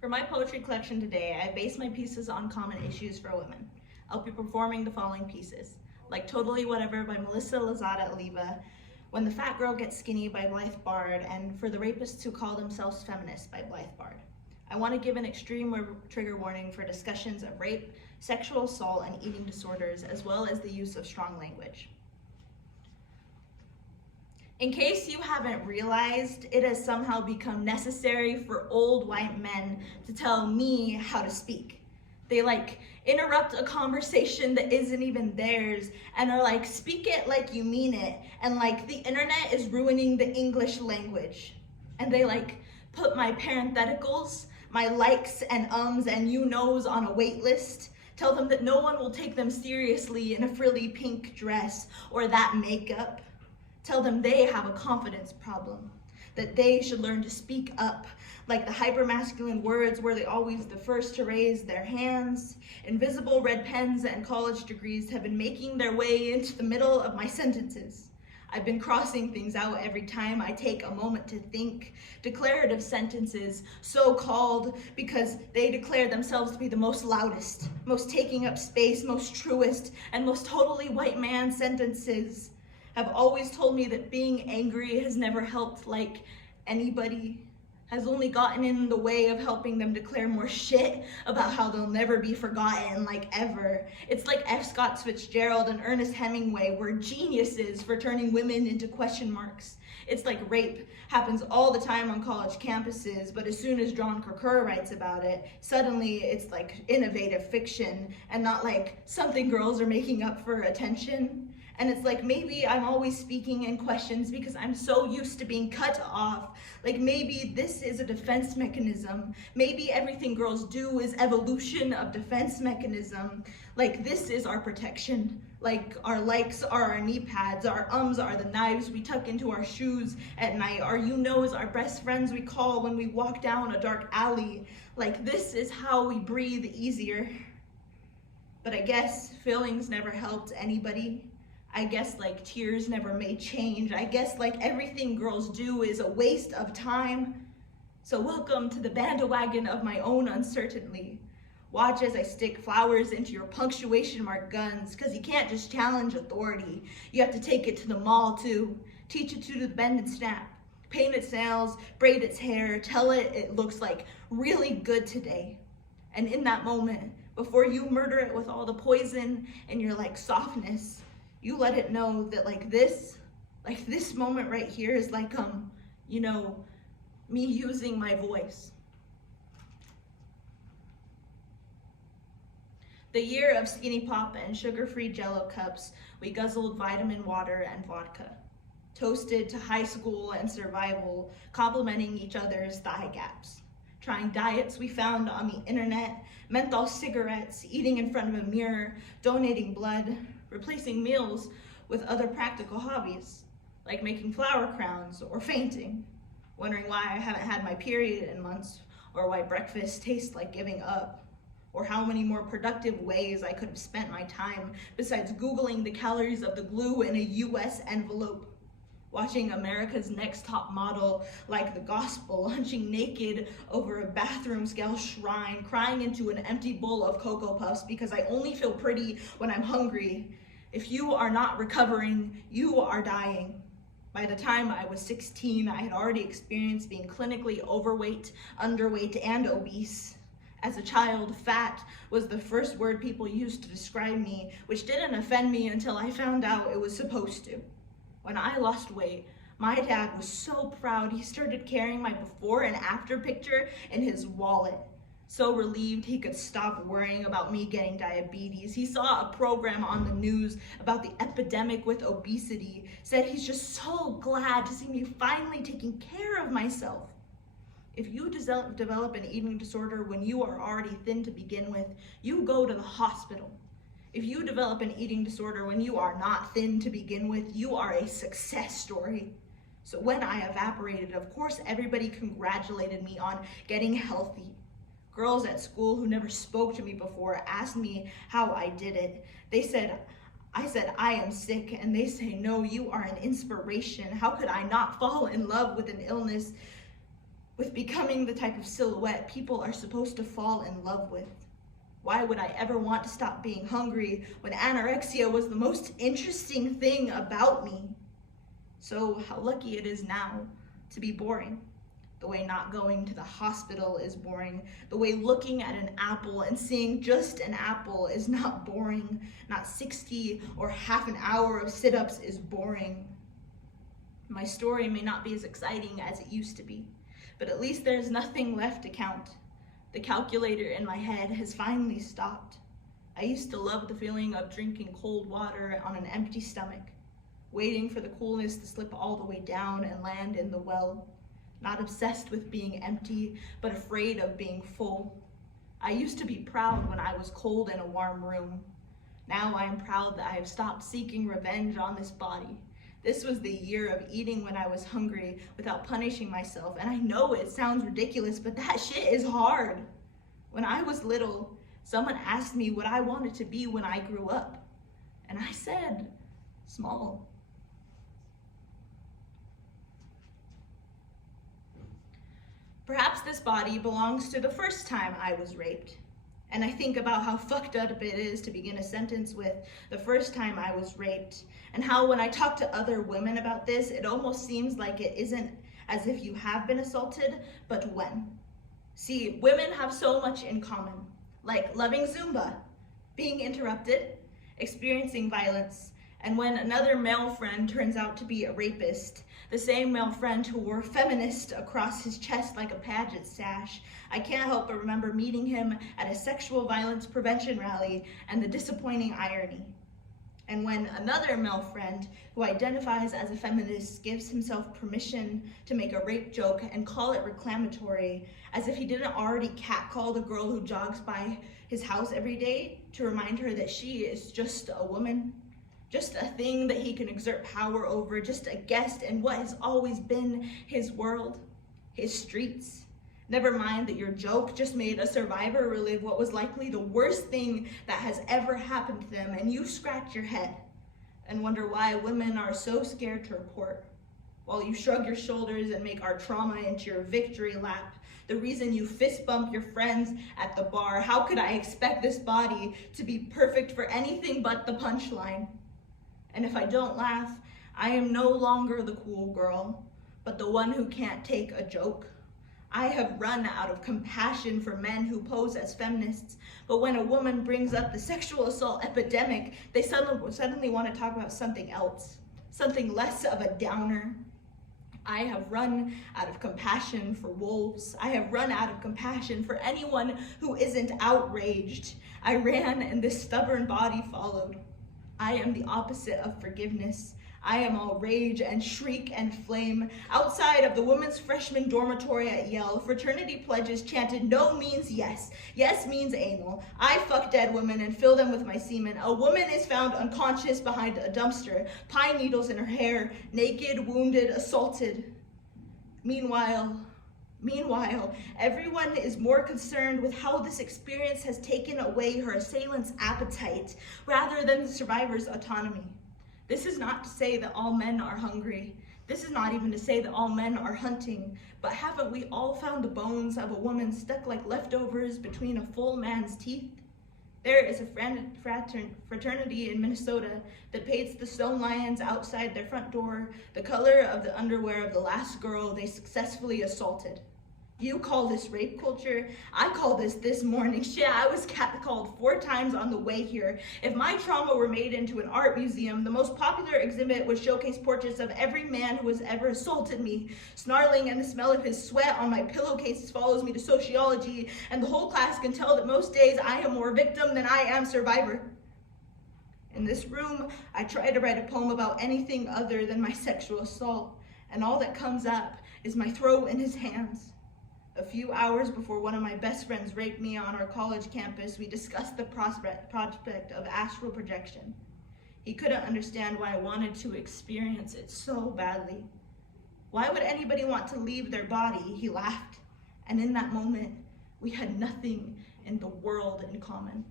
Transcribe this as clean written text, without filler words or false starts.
For my poetry collection today, I base my pieces on common issues for women. I'll be performing the following pieces, like Totally Whatever by Melissa Lozada Oliva, When the Fat Girl Gets Skinny by Blythe Bard, and For the Rapists Who Call Themselves Feminists by Blythe Bard. I want to give an extreme trigger warning for discussions of rape, sexual assault, and eating disorders, as well as the use of strong language. In case you haven't realized, it has somehow become necessary for old white men to tell me how to speak. They interrupt a conversation that isn't even theirs and are like, speak it like you mean it. And the internet is ruining the English language. And they put my parentheticals, my likes and ums and you knows on a wait list. Tell them that no one will take them seriously in a frilly pink dress or that makeup. Tell them they have a confidence problem, that they should learn to speak up, like the hypermasculine words where they always the first to raise their hands. Invisible red pens and college degrees have been making their way into the middle of my sentences. I've been crossing things out every time I take a moment to think. Declarative sentences, so-called because they declare themselves to be the most loudest, most taking up space, most truest, and most totally white man sentences have always told me that being angry has never helped anybody, has only gotten in the way of helping them declare more shit about how they'll never be forgotten, ever. It's like F. Scott Fitzgerald and Ernest Hemingway were geniuses for turning women into question marks. It's like rape happens all the time on college campuses, but as soon as John Kerker writes about it, suddenly it's innovative fiction and not something girls are making up for attention. And it's maybe I'm always speaking in questions because I'm so used to being cut off. Maybe this is a defense mechanism. Maybe everything girls do is evolution of defense mechanism. This is our protection. Our likes are our knee pads, our ums are the knives we tuck into our shoes at night, our you knows our best friends we call when we walk down a dark alley. This is how we breathe easier. But I guess feelings never helped anybody. I guess tears never made change. I guess everything girls do is a waste of time. So welcome to the bandwagon of my own uncertainty. Watch as I stick flowers into your punctuation mark guns, cause you can't just challenge authority. You have to take it to the mall too. Teach it to the bend and snap. Paint its nails, braid its hair, tell it looks really good today. And in that moment, before you murder it with all the poison and your softness, you let it know that this moment right here is me using my voice. The year of Skinny Pop and sugar-free Jell-O cups, we guzzled vitamin water and vodka. Toasted to high school and survival, complimenting each other's thigh gaps. Trying diets we found on the internet, menthol cigarettes, eating in front of a mirror, donating blood, replacing meals with other practical hobbies, like making flower crowns or fainting, wondering why I haven't had my period in months, or why breakfast tastes like giving up, or how many more productive ways I could have spent my time besides Googling the calories of the glue in a US envelope, watching America's Next Top Model like the gospel, lunching naked over a bathroom scale shrine, crying into an empty bowl of Cocoa Puffs because I only feel pretty when I'm hungry. If you are not recovering, you are dying. By the time I was 16, I had already experienced being clinically overweight, underweight, and obese. As a child, fat was the first word people used to describe me, which didn't offend me until I found out it was supposed to. When I lost weight, my dad was so proud he started carrying my before and after picture in his wallet. So relieved he could stop worrying about me getting diabetes. He saw a program on the news about the epidemic with obesity, said he's just so glad to see me finally taking care of myself. If you develop an eating disorder when you are already thin to begin with, you go to the hospital. If you develop an eating disorder when you are not thin to begin with, you are a success story. So when I evaporated, of course, everybody congratulated me on getting healthy. Girls at school who never spoke to me before asked me how I did it. I said, I am sick, and they say, no, you are an inspiration. How could I not fall in love with an illness with becoming the type of silhouette people are supposed to fall in love with. Why would I ever want to stop being hungry when anorexia was the most interesting thing about me? So how lucky it is now to be boring. The way not going to the hospital is boring. The way looking at an apple and seeing just an apple is not boring. Not 60 or half an hour of sit-ups is boring. My story may not be as exciting as it used to be, but at least there's nothing left to count. The calculator in my head has finally stopped. I used to love the feeling of drinking cold water on an empty stomach, waiting for the coolness to slip all the way down and land in the well. Not obsessed with being empty, but afraid of being full. I used to be proud when I was cold in a warm room. Now I am proud that I have stopped seeking revenge on this body. This was the year of eating when I was hungry without punishing myself. And I know it sounds ridiculous, but that shit is hard. When I was little, someone asked me what I wanted to be when I grew up. And I said, small. Perhaps this body belongs to the first time I was raped. And I think about how fucked up it is to begin a sentence with the first time I was raped, and how when I talk to other women about this, it almost seems like it isn't as if you have been assaulted, but when. See, women have so much in common, like loving Zumba, being interrupted, experiencing violence, and when another male friend turns out to be a rapist, the same male friend who wore feminist across his chest like a pageant sash, I can't help but remember meeting him at a sexual violence prevention rally and the disappointing irony. And when another male friend who identifies as a feminist gives himself permission to make a rape joke and call it reclamatory, as if he didn't already catcall the girl who jogs by his house every day to remind her that she is just a woman. Just a thing that he can exert power over, just a guest in what has always been his world, his streets. Never mind that your joke just made a survivor relive what was likely the worst thing that has ever happened to them, and you scratch your head and wonder why women are so scared to report, while you shrug your shoulders and make our trauma into your victory lap. The reason you fist bump your friends at the bar. How could I expect this body to be perfect for anything but the punchline? And if I don't laugh, I am no longer the cool girl, but the one who can't take a joke. I have run out of compassion for men who pose as feminists, but when a woman brings up the sexual assault epidemic, they suddenly want to talk about something else, something less of a downer. I have run out of compassion for wolves. I have run out of compassion for anyone who isn't outraged. I ran and this stubborn body followed. I am the opposite of forgiveness. I am all rage and shriek and flame. Outside of the women's freshman dormitory at Yale, fraternity pledges chanted, "No means yes. Yes means anal. I fuck dead women and fill them with my semen. A woman is found unconscious behind a dumpster, pine needles in her hair, naked, wounded, assaulted." Meanwhile, everyone is more concerned with how this experience has taken away her assailant's appetite rather than the survivor's autonomy. This is not to say that all men are hungry. This is not even to say that all men are hunting, but haven't we all found the bones of a woman stuck like leftovers between a full man's teeth? There is a fraternity in Minnesota that paints the stone lions outside their front door the color of the underwear of the last girl they successfully assaulted. You call this rape culture? I call this morning. Shit, I was catcalled 4 times on the way here. If my trauma were made into an art museum, the most popular exhibit would showcase portraits of every man who has ever assaulted me. Snarling and the smell of his sweat on my pillowcases follows me to sociology, and the whole class can tell that most days I am more victim than I am survivor. In this room, I try to write a poem about anything other than my sexual assault, and all that comes up is my throat in his hands. A few hours before one of my best friends raped me on our college campus, we discussed the prospect of astral projection. He couldn't understand why I wanted to experience it so badly. Why would anybody want to leave their body? He laughed. And in that moment, we had nothing in the world in common.